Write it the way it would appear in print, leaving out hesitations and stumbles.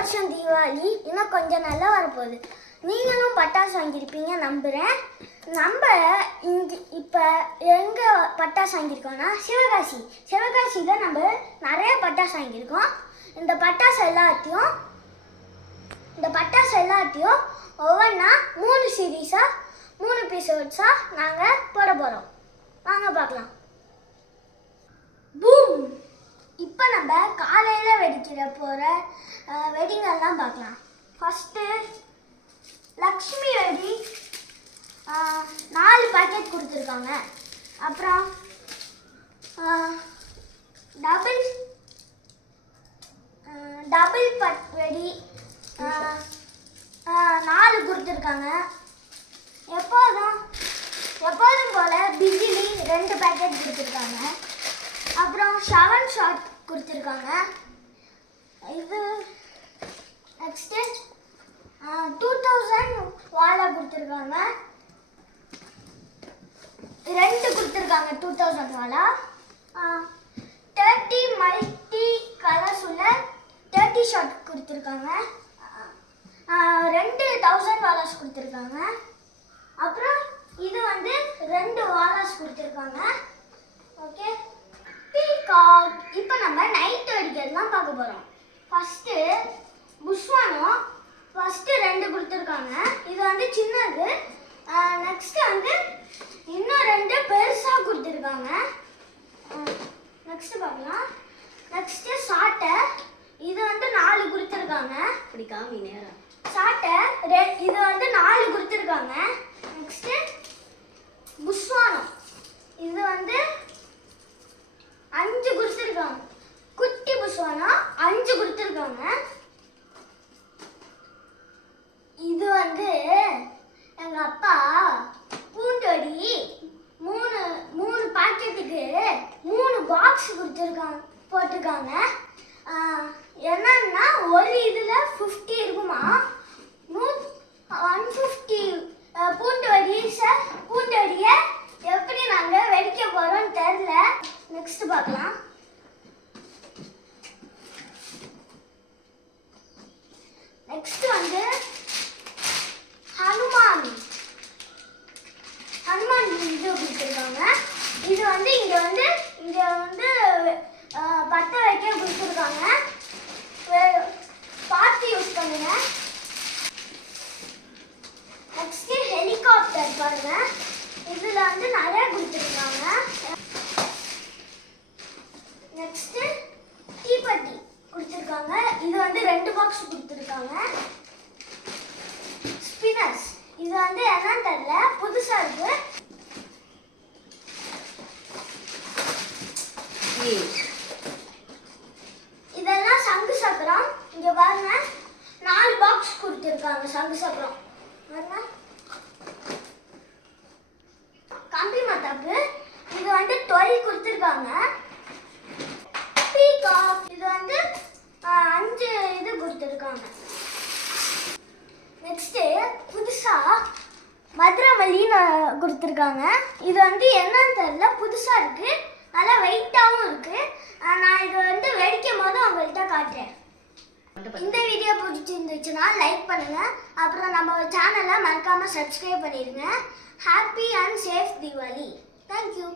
வருஷம் தீபாவளி இன்னும் கொஞ்சம் நல்லா வரப்போகுது. நீங்களும் பட்டாசு வாங்கியிருப்பீங்க நம்புகிறேன். நம்ம இங்கே இப்போ எங்கே பட்டாசு வாங்கியிருக்கோன்னா சிவகாசியில் நம்ம நிறைய பட்டாசு வாங்கியிருக்கோம். இந்த பட்டாசு எல்லாத்தையும் ஒவ்வொன்றா 3 சீரீஸாக 3 எபிசோட்ஸாக நாங்கள் போட போகிறோம். வாங்க பார்க்கலாம். பூம்! இப்போ நம்ம காலையில் வெடிக்கிற போகிற வெடிங்கெல்லாம் பார்க்கலாம். ஃபஸ்ட்டு லக்ஷ்மி வெடி 4 பேக்கெட் கொடுத்துருக்காங்க. அப்புறம் டபுள் வெடி 4 கொடுத்துருக்காங்க. எப்போதும் போல் பிஜிலி 2 பேக்கெட் கொடுத்துருக்காங்க. அப்புறம் 7 ஷாட் கொடுத்துருக்காங்க. இது நெக்ஸ்ட்டு 2000 வாழை கொடுத்துருக்காங்க. 2 கொடுத்துருக்காங்க 2000 வாழை. 30 மல்டி கலர்ஸ் உள்ள 30 ஷாட் கொடுத்துருக்காங்க. 2000 வாழாஸ் கொடுத்துருக்காங்க. அப்புறம் இது 2 வாழாஸ் கொடுத்துருக்காங்க. Okay, peacock. இப்போ நம்ம நைட் வெடிக்கிறது தான் பார்க்க போகிறோம். ஃபஸ்ட்டு புஷ்வானம் 2 கொடுத்துருக்காங்க. இது சின்னது. நெக்ஸ்ட்டு இன்னும் 2 பெருசாக கொடுத்துருக்காங்க. நெக்ஸ்ட்டு பார்க்கலாம். நெக்ஸ்ட்டு சாட்டை இது 4 கொடுத்துருக்காங்க. இப்படி காமி நேரம் சாட்டை இது 4 கொடுத்துருக்காங்க. நெக்ஸ்ட்டு புஷ்வானம் இது 5 கொடுத்துருக்காங்க. குட்டி புஷ்வானம் 5 கொடுத்துருக்காங்க. இது எங்கள் அப்பா பூண்டொடி 3 பாக்கெட்டுக்கு 3 பாக்ஸ் போட்டிருக்காங்க. என்னன்னா ஒரு இதில் 50 இருக்குமா, 150 பூண்டொடியை எப்படி நாங்கள் வெடிக்க போகிறோம்னு தெரில. நெக்ஸ்ட் பார்க்கலாம். நெக்ஸ்ட் ஹனுமான் இது கொடுத்துருக்காங்க. இது இங்கே பற்ற வைக்க கொடுத்துருக்காங்க. பார்த்து யூஸ் பண்ணுங்க. நெக்ஸ்ட் ஹெலிகாப்டர் பாருங்க. இதில் நிறைய கொடுத்துருக்காங்க. நெக்ஸ்ட் தீப்பெட்டி கொடுத்துருக்காங்க. இது 2 பாக்ஸ் கொடுத்துருக்காங்க. ஸ்பின்னர்ஸ் இது என்னன்னு தெரியல, புதுசாக இருக்கு. இதெல்லாம் சங்கு சக்கரம். இங்கே பாருங்க 4 பாக்ஸ் கொடுத்துருக்காங்க. சங்கு சக்கரம் பாருங்க. கம்பி மத்தாப்பு இது 12 கொடுத்துருக்காங்க. பீகாக் இது 5 இது கொடுத்துருக்காங்க. நெக்ஸ்ட்டு புதுசாக மதுரமல்லின்னு கொடுத்துருக்காங்க. இது என்னன்னு தெரியல, புதுசாக இருக்குது. நல்லா வெயிட்டாகவும் இருக்குது. நான் இது வெடிக்கும் போது உங்கள்கிட்ட காட்டுறேன். இந்த வீடியோ பிடிச்சிருந்துச்சுன்னா லைக் பண்ணுங்கள். அப்புறம் நம்ம சேனலை மறக்காமல் சப்ஸ்கிரைப் பண்ணிடுங்க. Happy and safe Deepavali. Thank you.